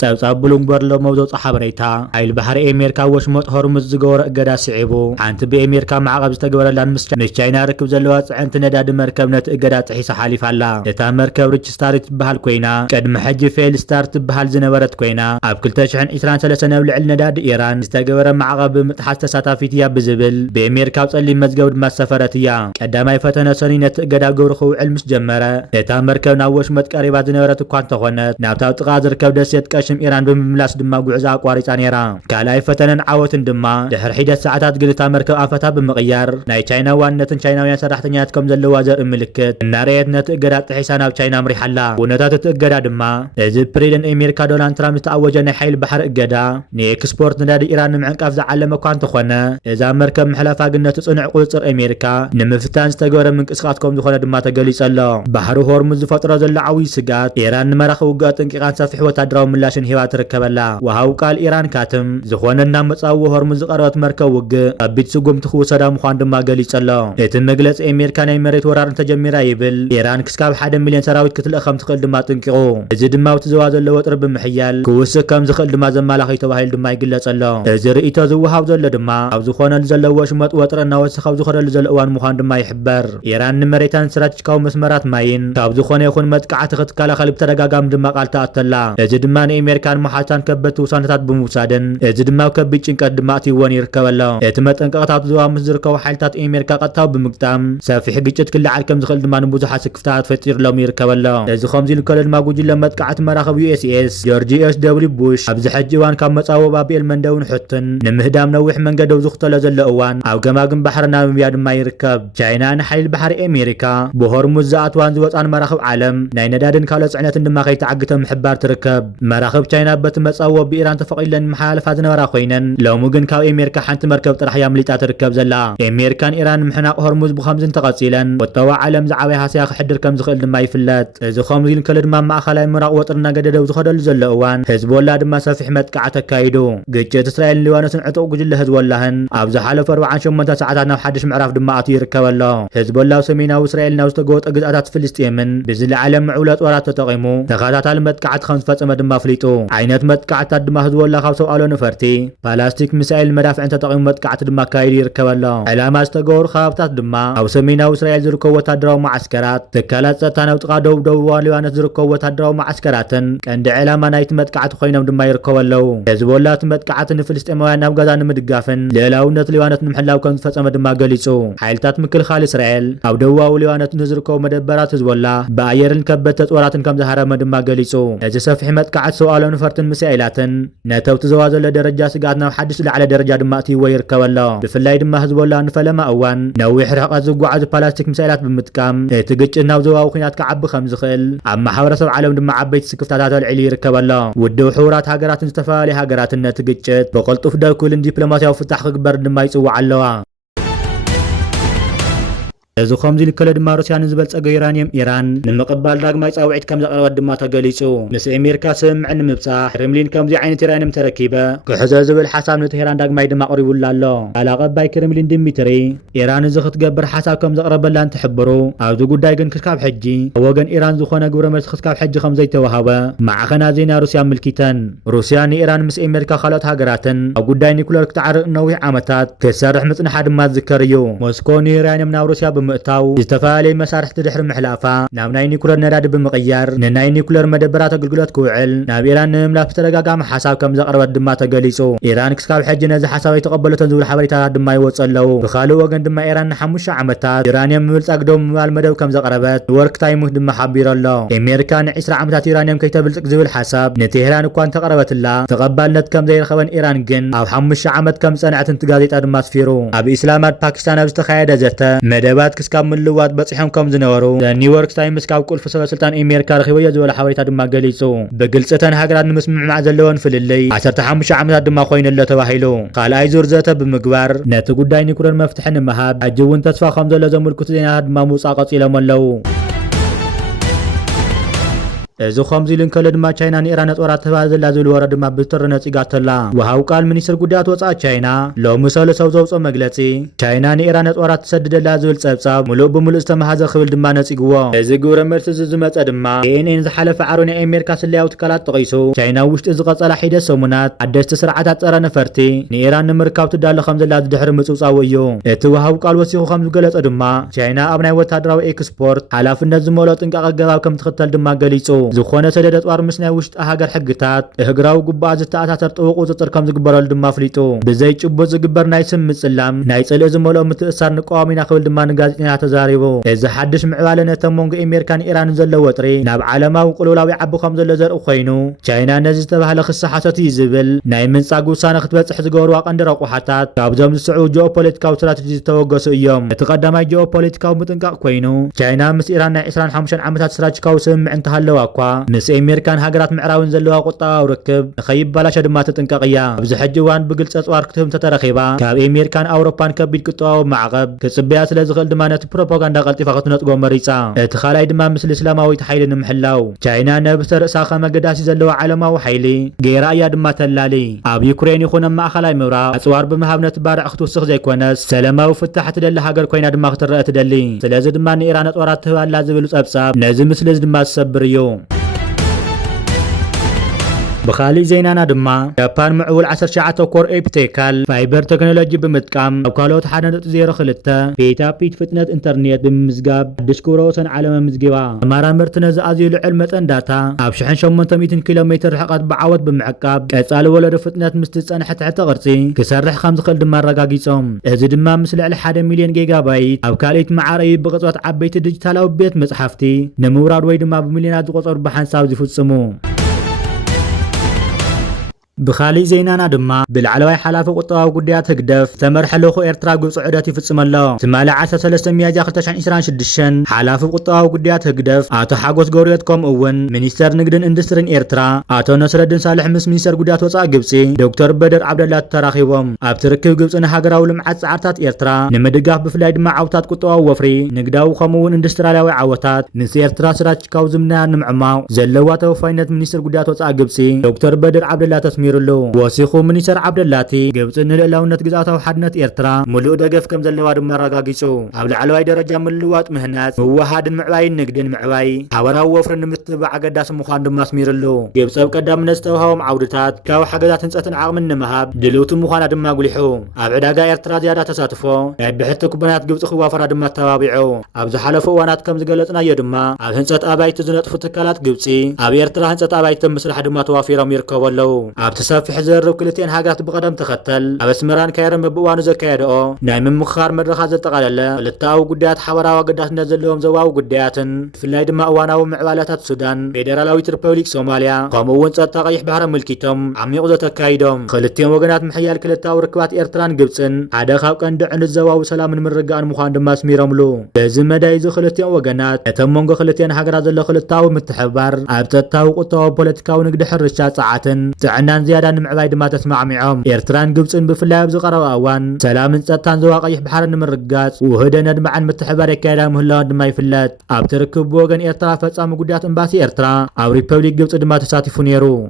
ጸብጻብ ብሉምበርግ ለመውዘው ጸሐበሬታ ኃይል ባህር አሜሪካ ወሽመጥ ሆርሙዝ ዝገወረ እገዳ ስዒቡ ሓንቲ በአሜሪካ ማዕቀብ ዝተገበረላን ምስ ቻይና ርክብ ዘለዋ ጽዕንቲ ነዳዲ መርከብ ነቲ እገዳ ጥሒሳ ሓሊፋላ እታ መርከብ ሪችስታር ትበሃል ኮይና ቀድሚ ሕጂ ፌል ስታር ትበሃል ዝነበረት ኮይና ኣብ 2023 ናብ ልዕሊ ነዳዲ ኢራን ዝተገበረ ማዕቀብ ብምጥሓስ ተሳታፊት እያ ብዝብል በአሜሪካ ጸሊም መዝገብ ድማ ሰፈረት እያ ቀዳማይ ፈተነ ሰኒ ነቲ እገዳ ገብሩ ክውዕል ምስ ጀመረ እታ መርከብ ናብ ወሽመጥ ቀሪባ ዝነበረት እኳ እንተኾነት ናብታ ጥቃ ዝርከብ ደሴት ቀሽም ኢራን ብምምላስ ድማ ጉዕዛ ኣቋሪፃ ነይራ ካልኣይ ፈተነን ዓወትን ድማ ድሕሪ ሒደት ሰዓታት ግልታ መርከብ ኣፈታ ብምቕያር ናይ ቻይና ዋንነትን ቻይናውያን ሰራሕተኛታት ከም ዘለዋ ዘርኢ ምልክት እናርአየት ነቲ እገዳ ጥሒሳ ናብ ቻይና ምሪሓላ ኩነታት እቲ እገዳ ድማ እዚ ፕሬዝደንት ኣሜሪካ ዶናልድ ትራምፕ ዝተኣወጀ ናይ ሓይሊ ባሕሪ እገዳ ንኤክስፖርት ነዳዲ ኢራን ንምዕንቃፍ ዝዓለመ እኳ እንተኾነ እዛ መርከብ ምሕላፋ ግን ነቲ ጽኑዕ ቁፅፅር ኣሜሪካ ንምፍታን ዝተገበረ ምንቅስቃስ ከም ዝኾነ ድማ ተገሊጹ ኣሎ ባሕሪ ሆርሙዝ ዝፈጥሮ ዘሎ ዓብዪ ስጋት ኢራን ንመራኺ ውግእ ጥንቂቃን ሰፊሕ ወታደራዊ ምላሽን ሂባ ትርከበላ ወሃው ቃል ኢራን ካትም ዝኾነና መጻዊ ሆርሙዝ ዝቐረበት መርከብ ውግእ ከቢድ ስጉምቲ ክውሰዳ ምዃኑ ድማ ገሊጹ ኣሎ እቲ መግለፂ ኣሜሪካ ናይ መሬት ወራር እንተጀሚራ ይብል ኢራን ክስካብ 1 ሚልዮን ሰራዊት ክትልእ ከም ትኽእል ድማ ጥንቂቑ እዚ ድማ ኣብቲ ዞባ ዘሎ ወጥሪ ብምሕያል ክውስኽ ከም ዝኽእል ድማ ዘመላኺ ተባሂሉ ድማ ይግለጽ ኣሎ እዚ ርእይቶ ዝወሃብ ዘሎ ድማ ኣብ ዝኾነሉ ዘለዎ ወሽመጥ ወጥሪ እናወሰኸ ኣብ ዝኸደሉ ዘሎ እዋን ምዃኑ ድማ ይሕበር ኢራን ንመሬታን ስትራቴጂካዊ መስመራት ማይን ካብ ዝኾነ ይኹን መጥቃዕቲ ክትከላኸል ብተደጋጋሚ ድማ ቃል ተኣተላ እዚ ድማ ንኣሜሪካን መሓልታን ከበድቲ ውሳነታት ብምውሳድን እዚ ድማ ከቢድ ጭንቀት ድማ እትይዎን ይርከበሎ እቲ መጠንቀቕታት ዞባ ምስ ዝርከቡ ሓይልታት ኣሜሪካ ቀጥታዊ ብምግጣም ሰፊሕ ግጭት ክለዓል ከም ዝኽእል ድማ ንብዙሓት ስክፍታት ፈጢሩሎም ይርከበሎ እዚ ከምዚ ንከሎ ድማ ጉጅለ መጥቃዕቲ መራኸቢ ዩኤስኤስ ጆርጅ ኤስ ደብሊው ቡሽ ኣብዚ ሕጂ እዋን ካብ መጻወ ባቢኤል መንደውን ሕትን ንምህዳም ነዊሕ መንገዲ ዝኽተሎ ዘሎ እዋን ኣብ ገማግም ባሕሪ ናሚብያ ድማ ይርከብ ቻይና ንሓይሊ ባሕሪ ኣሜሪካ ብሆርሙዝ ዝኣትዋን ዝወፃን መራኸብ ዓለም ናይ ነዳድን ካልኦት ጽዕነትን ድማ ከይተዓግተ ምሕባር ትርከብ መራኸብ ቻይና በቲ መጻወ ብኢራን ተፈቒለን መሓላለፋ ዝነበራ ኮይነን ሎሚ ግን ካብ ኣሜሪካ ሓንቲ መርከብ ጥራሕ ኣምሊጣ ትርከብ ዘላ ኣሜሪካን ኢራን ምሕናቕ ሆርሙዝ ብኸምዝን ተቐጺለን ቁጠባ ዓለም ዝዓበየ ሃስያ ክሕድር ከም ዝኽእል ድማ ይፍለጥ እዚ ከምዚ ንከለ ድማ ማእኸላይ ምራቕ ወጥርና ገደደው ዝኸደሉ ዘሎ እዋን ህዝቦላ ድማ ሰፊሕ መጥቃዕቲ ኣካይዱ ግጭት እስራኤልን ሊባኖስን ዕጡቕ ጉጅለ ህዝቦላህን ኣብ ዝሓለፈ 48 ሰዓታት ናብ ሓድሽ ምዕራፍ ድማ ኣትዩ ይርከበሎ ህዝቦላ ሰሜናዊ እስራኤል ናብ ዝተገወጠ ግዝኣታት ፍልስጤምን ብዝለዓለ ምዕቡለ ጦራት ተጠቒሙ ተኸታታሊ መጥቃዕቲ ከም ዝፈጸመ ድማ ኣፍሊጡ ዓይነት መጥቃዕትታት ድማ ህዝቦላ ካብ ሰብኣሎ ነፈርቲ ፕላስቲክ ሚሳኤል መዳፍዕን ተጠቒሙ መጥቃዕቲ ድማ ኣካይዱ ይርከበሎ ዕላማ ዝተገበሩ ከባብታት ድማ ኣብ ሰሜናዊ እስራኤል ዝርከቡ ወታደራዊ ማዓስከራት ትካላት ጸጥታ ናብ ጥቓ ደቡባዊ ሊባኖስ ዝርከቡ ወታደራዊ ማዓስከራትን ቀንዲ ዕላማ ናይቲ መጥቃዕቲ ኮይኖም ድማ ይርከበለው ህዝቦላ እቲ መጥቃዕቲ ንፍልስጤማውያን ናብ ገዛ ንምድጋፍን ልዕላውነት ሊባኖስ ንምሕላው ከም ዝፈጸመ ድማ ገሊጹ ሓይልታት ምክልኻል እስራኤል ኣብ ደቡባዊ ሊባኖስ ንዝርከቡ መደበራት ህዝቦላ ብኣየርን ከበድቲ ጦራትን ከም ዝሃረመ ድማ ገሊጹ እዚ ሰፊሕ መጥቃዕቲ ሰብኣሎ ነፈርትን ሚሳኤላትን ነተብቲ ዞባ ዘሎ ደረጃ ስጋት ናብ ሓድሽ ዝለዓለ ደረጃ ድማ እትይዎ ይርከበሎ ብፍላይ ድማ ህዝቦላ ንፈለማ እዋን ነዊሕ ርሕቀት ዝጓዓዙ ፕላስቲክ ሚሳኤላት ብምጥቃም እቲ ግጭት ናብ ዞባዊ ኩናት ክዓቢ ከም ዝኽእል ኣብ ማሕበረሰብ ዓለም ድማ ዓበይቲ ስክፍታታት ኣልዒሉ ይርከበሎ ውድብ ሕቡራት ሃገራትን ዝተፈላለዩ ሃገራትን ነቲ ግጭት ብቕልጡፍ ደኩልን ዲፕሎማስያዊ ፍታሕ ክግበር ድማ ይጽዋዕ ኣለዋ እዚ ከምዚ ንከለ ድማ ሩስያ ንዝበልጸገ ዩራኒየም ኢራን ንምቕባል ዳግማይ ጻውዒት ከም ዘቕረበት ድማ ተገሊጹ ምስ ኣሜሪካ ስምምዕ ንምብጻሕ ክሬምሊን ከምዚ ዓይነት ዩራኒየም ተረኪበ ክሕዞ ዝብል ሓሳብ ንቴህራን ዳግማይ ድማ ኣቕሪቡላ ኣሎ ቃል ኣቐባይ ክሬምሊን ድሚትሪ ኢራን እዚ ክትገብር ሓሳብ ከም ዘቕረበላ እንትሕብሩ ኣብዚ ጉዳይ ግን ክስካብ ሕጂ ወገን ኢራን ዝኾነ ግብረ መልሲ ክስካብ ሕጂ ከም ዘይተዋሃበ ማዕኸና ዜና ሩስያ ኣመልኪተን ሩስያ ንኢራን ምስ ኣሜሪካ ካልኦት ሃገራትን ኣብ ጉዳይ ኒኩለር ክትዓርቕ ነዊሕ ዓመታት ክትሰርሕ ምጽንሓ ድማ ዝዝከር እዩ ሞስኮ ንዩራኒየም ናብ ሩስያ ምእታው ዝተፈላለዩ መሳርሕቲ ድሕሪ ምሕላፋ ናብ ናይ ኒኩለር ነዳዲ ብምቕያር ንናይ ኒኩለር መደበራት ኣገልግሎት ክውዕል ናብ ኢራን ንምምላፍ ብተደጋጋሚ ሓሳብ ከም ዘቕረበት ድማ ተገሊጹ ኢራን ክስካብ ሕጂ ነዚ ሓሳብ ኣይተቐበለቶን ዝብል ሓበሬታታት ድማ ይወፁ ኣለዉ ብኻልእ ወገን ድማ ኢራን ን5 ዓመታት ዩራኒየም ምብልጻግ ደው ምባል መደብ ከም ዘቕረበት ወርክ ታይምስ ድማ ሓቢሩ ኣሎ ኣሜሪካ ን20 ዓመታት ዩራኒየም ከይተብልጽግ ዝብል ሓሳብ ንቴህራን እኳ ተቐረበትላ ተቐባልነት ከም ዘይረኸበን ኢራን ግን ኣብ 5 ዓመት ከም ጸንዐት እንቲ ጋዜጣ ድማ ኣስፊሩ ኣብ ኢስላማባድ ፓኪስታን ኣብ ዝተኻየደ ዘተ መደባት ክስካብ ምልዋጥ በፂሖም ከም ዝነበሩ ኒውዮርክ ታይምስ ካብ ቁልፊ ሰበስልጣን ኣሜሪካ ረኺበዮ ዝበለ ሓበሬታ ድማ ገሊጹ ብግልጽተን ሃገራት ንምስምምዕ ዘለወን ፍልልይ 15 ዓመታት ድማ ኮይኑሎ ተባሂሉ ካልኣይ ዙር ዘተ ብምግባር ነቲ ጉዳይ ኒኩለር መፍትሒ ንምሃብ ሕጂ እውን ተስፋ ከም ዘሎ ዘመልክቱ ዜናታት ድማ ምውፃእ ቀፂሎም ኣለዉ እዚ ከምዚ ኢሉ እንከሎ ድማ ቻይና ንኢራን ነጥወራት ተባዘላ ዝብል ወረ ድማ ብትር ነፂጋተላ ወሃው ቃል ሚኒስትር ጉዳያት ወፃኢ ቻይና ሎሚ ሰለሰው ዘውፅኦ መግለፂ ቻይና ንኢራን ነጥወራት ትሰድደላ ዝብል ፀብጻብ ሙሉእ ብሙሉእ ዝተመሃዘ ክብል ድማ ነፂግዎ እዚ ግብረ መልሲ ዝመፀ ድማ ኤንኤን ዝሓለፈ ዓሮን ናይ ኣሜሪካ ስልያዊ ትካላት ጠቂሱ ቻይና ውሽጢ ዝቀፀላ ሒደት ሰሙናት ሓደስቲ ስርዓታት ፀረ ነፈርቲ ንኢራን ንምርካብ ትዳሎ ከም ዘላ ዝድሕሪ ምፅውፃው እዩ እቲ ወሃው ቃል ወሲኹ ከም ዝገለጸ ድማ ቻይና ኣብ ናይ ወታደራዊ ኤክስፖርት ሓላፍነት ዝመልኦ ጥንቃቐ ገባብ ከም ትኽተል ድማ ገሊጹ ዝኾነ ሰደድ ኣጥዋር ምስ ናይ ውሽጢ ሃገር ሕግታት እህግራዊ ጉባኣ ዝተኣታተር ጥቡቅ ቁፅጥር ከም ዝግበረሉ ድማ ኣፍሊጡ ብዘይ ጭቡጥ ዝግበር ናይ ስም ምፅላም ናይ ጽልኢ ዝመልኦ ምትእሳር ንቀዋሚና ክብል ድማ ንጋዜጠኛ ተዛሪቡ እዚ ሓድሽ ምዕባለ ነቶም መንጎ ኣሜሪካን ኢራንን ዘለዎ ወጥሪ ናብ ዓለማዊ ቁልውላዊ ዓቢ ከም ዘሎ ዘርኢ ኮይኑ ቻይና ነዚ ዝተባህለ ክሳ ሓሰት እዩ ዝብል ናይ ምንጻግ ውሳነ ክትበፅሕ ዝገበሩ ቀንዲ ረቑሓታት ካብዞም ዝስዑ ጂኦፖለቲካዊ ስትራቴጂ ዝተወገሱ እዮም እቲ ቀዳማይ ጂኦፖለቲካዊ ምጥንቃቕ ኮይኑ ቻይና ምስ ኢራን ናይ 25 ዓመታት ስትራቴጂካዊ ስምምዕ እንተሃለዋ እኳ ምስ ኣሜሪካን ሃገራት ምዕራብን ዘለዋ ቁጠባዊ ርክብ ንኸይበላሸ ድማ ትጥንቀቕ እያ ኣብዚ ሕጂ እዋን ብግልፂ ኣፅዋር ክትህብ ተተረኺባ ካብ ኣሜሪካን ኣውሮፓን ከቢድ ቁጠባዊ ማዕቐብ ክፅበያ ስለ ዝኽእል ድማ ነቲ ፕሮፓጋንዳ ቀልጢፋ ክትነጥጎ መሪፃ እቲ ካልኣይ ድማ ምስሊ እስላማዊት ሓይሊ ንምሕላው ቻይና ነብስተ ርእሳ ከመገዳሲ ዘለዋ ዓለማዊ ሓይሊ ገይራ እያ ድማ ተላሊ ኣብ ዩክሬን ይኹን ኣብ ማእኸላይ ምብራቕ ኣፅዋር ብምሃብ ነቲ ባርዕ ክትውስኽ ዘይኮነስ ሰላማዊ ፍታሕ ትደሊ ሃገር ኮይና ድማ ክትረአ ትደሊ ስለዚ ድማ ንኢራን ኣጥዋራት ትህባላ ዝብል ፀብጻብ ነዚ ምስሊ ድማ ዝሰብር እዩ بخالي زينانا دما جابان معول 19 كور ايبتيكال فايبر تكنولوجي بمتقام او كالوت 1.02 بيتا بيت فتنت انترنت بمزغاب دشكوروسن عالم مزغبا امارا مرتنا زازيل علم متن داتا اب 800 كيلومتر رحقات بعوت بمعقاب قصال ولد فتنت مستصنح تحت قرصي كسرح خمس خل دما رغاغيصوم ازي دما مسل على 1 مليون جيجا بايت او كاليت معاري بقصوت عبيت ديجيتالاو بيت مصحفتي نموراد وي دما بمليونات قصور بحنساب زفصمو بخالي زينانا دما بالعلوي حلاف قطاو قديات هقدف تمرح لوخو إرترا قبص عداتي فتصم الله تمالي عسى 300 جاخل تشان 26 حلاف قطاو قديات هقدف آتو حاقوس قوريتكم اوون منيستر نقدن اندسترين إرترا آتو نصر الدين صالح مس منيستر قديات وصا قبسي دكتور بدر عبد الله تراخيوم ابتركب قبص نهاقراو لمعات سعرتات إرترا نمدقاف بفلاي دما عوتات قطاو وفري نقداو خموون اندسترالاوي عوتات نسي إرترا سراج كاوزمنا نمعماو زلواتو فاينت منيستر قديات وصا قبسي دكتور بدر عبد الله تسمير وسيخو منيستر عبد اللاتي قبص نلقلاونت قزاتو حدنت إرترا ملو دقف كم زلوا دم رقاقيسو عبد العلوي درجة ملوات مهنات موحد معواي نقدن معواي حوراو وفر نمتبع قداس مخان دم اسمير اللو قبص قدام نستوهاوم عودتات كاو حقدات نسأتن عغم النمهاب دلوتو مخان دم قوليحو عبد عقا إرترا زيادة تساتفو بحث كبنات قبص خوافر دم التوابعو عبد حلفو وانات كم زقلتنا يدما عبد هنسات آباي تزنط فتكالات قبصي عبد إرترا هنسات آباي تمسلح دم توافير ميركو ولو عبد سافح زرب كلتين حاجات بقدم تختل أبسمران كيرم ببوان زكايدو نايم مخار مدرخة زتقالله لتاو قدات حورا وقدات نزلهم زواو قداتن في اللايد ما وانا ومعوالات السودان فيدرالاوي ريبوبليك صوماليا قامون تقيح بحر ملكيتهم عميق زتكايدهم خلتين وقنات محيال كلتاو ركبات إرتران قبسن عدا خاوكان دعن الزواو سلام من رقان مخان دماس ميرملو لازم مدايزو خلتين وقنات يتمونغو خلتين حقرا زلو خلتاو متحبر عبتتاو قطاو بوليتيكاو نقد حرشات ساعتن تعنان زيادة معواي دما تسمع معهم إرتران قبصن بفلاي بزقروا أوان سلام ستان زواقيح بحر نمرقات وهدنا دمعن متحبر كادا مهلا دما يفلات أبتركب وغن إرترا فتسام قدات امباسي إرترا أو ريبوبليك قبص دما تساتفو نيرو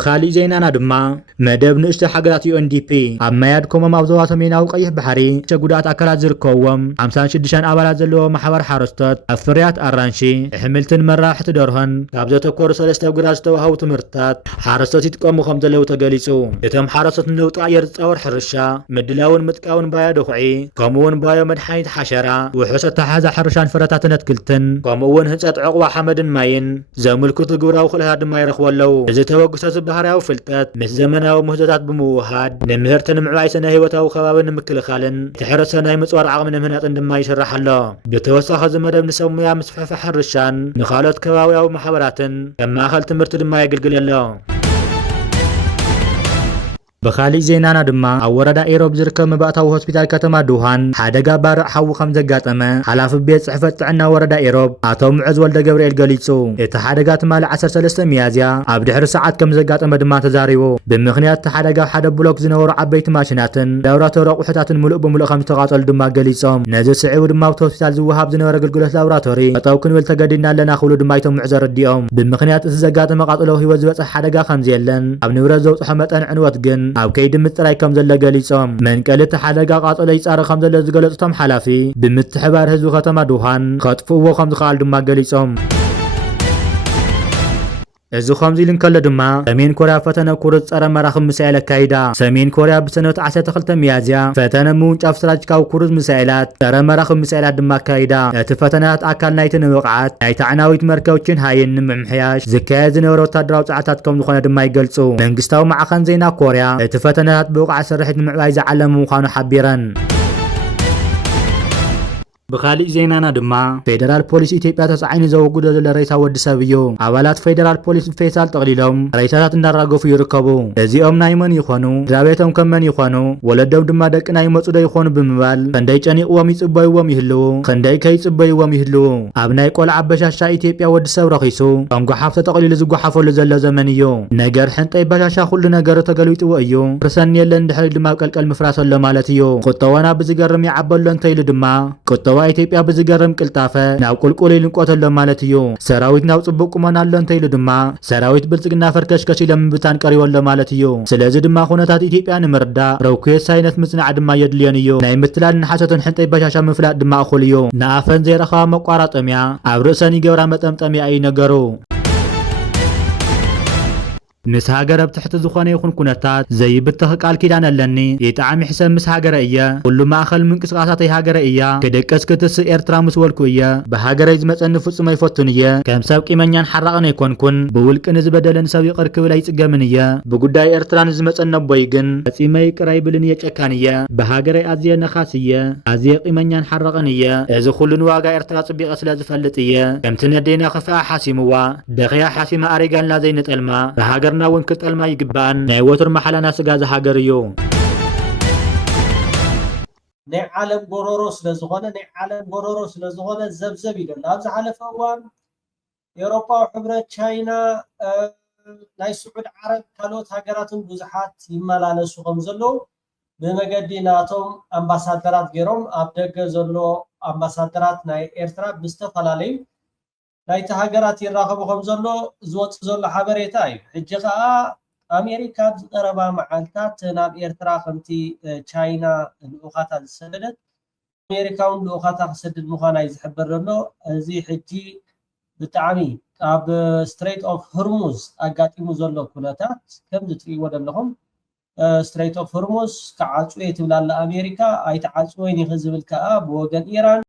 خالي زينانا دما مدب نشت حقرات UNDP عماياد كومم أبزوا سميناو قيح بحري شقودات أكلات زركوهم 56 أبالات زلو محور حارستات أفريات أرانشي حملتن مراحة دورهن كابزة كور سلسة وقراج توهاو تمرتات حارستات يتقامو خمزلو تقاليسو يتم حارستات نلو تعير تاور حرشا مدلاون متكاون بايا دخعي كامون بايا مدحايت حشرة وحسة تحازة حرشان فراتات نتكلتن كامون هنسات عقوة حمد ماين زاملكو تقوراو خلها دماي رخوالو إذا توقسة بحراو فلتات مس زمناو مهددات بموهاد نمهرتن معواي سنة هيوتاو خبابن مكل خالن تحرس سنة مصور عقم نمهنات اندما يشرح الله بتوسخ زمدب نسميا مسفح حرشان نخالت كواوي او محاوراتن كما اخل تمرت دما يقلقل الله بخالي زينانا دما أوردا إيروب زركب مبأتاو هوسبيتال كتما دوهان حادقا بارق حاو خمزقاتما حلاف بيت صحفت عنا وردا إيروب عطو معز والدا جبريل قليتسو إتا حادقات مال 13 ميازيا عبد حر ساعات كمزقاتما دما تزاريو بمخنيات حادقا حدا بلوك زنور عبيت ماشيناتن دورات رقوحتاتن ملؤ بملؤ خمس تقاتل دما قليتسوم نزل سعيو دما بهوسبيتال زوهاب زنور قلقلت لابراتوري عطو كنول تقدينا لنا خولو دما يتم معزر الديوم بمخنيات زقاتما قاتلو هي وزبت حادقا خمزيلن عب نورا زوت حمتن عنوات جن أو دمت راي كم زل قليصهم من قالت حدقا قاتل يصار خمس زل زقلصتهم حلافي بمتحبار هزو ختما دوهان خطفو خمس خال دما قليصهم إذا خمسي لنكلا دما سمين كوريا فتنا كورت صار مراخم مسائل كايدا سمين كوريا بسنة 10 ميازيا فتنا مونج أفسراج كاو كورت مسائلات صار مراخم مسائلات دما كايدا فتنات أكل نايتن وقعات نايت عناويت مركوتشن هاين ممحياش زكاز نورو تدراو ساعاتكم دخونه دما يقلصو منغستاو مع خان زينا كوريا فتنات بوقع سرحت معواي زعلمو خانو حبيرن بخالي زينانا دما فيدرال بوليس إثيوبيا تسعين زوجود للرئيس ود سابيو عوالات فيدرال بوليس فيصل تقليلهم رئيسات النراغو في يركبو ازيهم نايمن يخونو درابيتهم كمن يخونو ولدهم دما دقنا يمصو دا يخونو بمبال خنداي ጨኒቅዎም ይጽበይዎም ይህልው خنداي ከይጽበይዎም ይህልው አብናይ ቆልዓ በሻሻ ኢትዮጵያ ወድ ሰብ ረኺሱ አንጎ ሓፍተ ተقليل ዝጓሓፈሉ ዘሎ ዘመን እዩ ነገር ሕንጠይ በሻሻ ኩሉ ነገር ተገሊጥዎ እዩ ርሰን የለን ድሕሪ ድማ ቀልቀል ምፍራሰሎ ማለት እዩ ቁጠዋና ብዝገርም ይዓበሎ እንተይሉ ድማ ቁጠዋ ኢትዮጵያ ብዝገርም ቅልጣፈ ናብ ቁልቁል ይልንቆተሎ ማለት እዩ ሰራዊት ናብ ጽቡቅ ቁመና ኣሎ እንተይሉ ድማ ሰራዊት ብልጽግና ፈርከሽከሽ ለምብታን ቀሪወሎ ማለት እዩ ስለዚ ድማ ኩነታት ኢትዮጵያ ንምርዳ ረውኩት ሳይነት ምጽናዕ ድማ የድልየን እዩ ናይ ምትላል ንሓሰተን ሕንጠይ በሻሻ ምፍላጥ ድማ እኹል እዩ ንኣፈን ዘይረኸባ መቋራጠምያ ኣብ ርእሰን ይገብራ መጠምጠምያ እዩ ነገሩ ምስ ሃገረ ብትሕቲ ዝኾነ ይኹን ኩነታት ዘይብትኽ ቃል ኪዳን ኣለኒ የጣዕሚ ሕሰብ ምስ ሃገረ እየ ኩሉ ማእኸል ምንቅስቃሳተይ ሃገረ እያ ክደቀስ ክትስ ኤርትራ ምስ ወልኩ እየ ብሃገረይ ዝመፀኒ ፍጹም ኣይፈቱን እየ ከም ሰብ ቂመኛን ሓራቕን ኣይኮንኩን ብውልቂ ንዝበደለን ሰብ ይቕር ክብል ኣይጽገምን እየ ብጉዳይ ኤርትራ ንዝመፀኒ ኣቦይ ግን ፈጺመ ይቅር ኣይብልን እየ ጨካን እየ ብሃገረይ ኣዝየ ነኻስ እየ ኣዝየ ቂመኛን ሓራቕን እየ እዚ ኩሉ ንዋጋ ኤርትራ ጽቢቐ ስለ ዝፈልጥ እየ ከምቲ ነዴና ክፍኣ ሓሲምዋ ደኽያ ሓሲማ ኣሪጋልና ዘይንጠልማ ብሃገር ናውን ክጠልማ ይግባን ናይ ወትር መሓላና ስጋ ዝሃገር እዩ ናይ ዓለም ጎሮሮ ስለዝኾነ ዘብዘብ ይደል ኣብ ዝሓለፈ እዋን ኤውሮፓዊ ሕብረት ቻይና ናይ ስዑድ ዓረብ ካልኦት ሃገራትን ብዙሓት ይመላለሱ ከም ዘለዉ ብመገዲ ናቶም ኣምባሳደራት ገይሮም ኣብ ደገ ዘሎ ኣምባሳደራት ናይ ኤርትራ ብዝተፈላለዩ ናይቲ ሃገራት ይራኸቡ ከም ዘሎ ዝወፅእ ዘሎ ሓበሬታ እዩ ሕጂ ከዓ ኣሜሪካ ዝቀረባ መዓልታት ናብ ኤርትራ ከምቲ ቻይና ልኡኻታት ዝሰደደት ኣሜሪካውን ልኡኻታ ክሰድድ ምዃና እዩ ዝሕበር ዘሎ እዚ ሕጂ ብጣዕሚ ኣብ ስትሬት ኦፍ ሆርሙዝ ኣጋጢሙ ዘሎ ኩነታት ከምዚ ትሪእዎ ዘለኹም ስትሬት ኦፍ ሆርሙዝ ክዓፅወ ትብላ ኣሜሪካ ኣይተዓፅወይን ይኽእል ዝብል ከዓ ብወገን ኢራን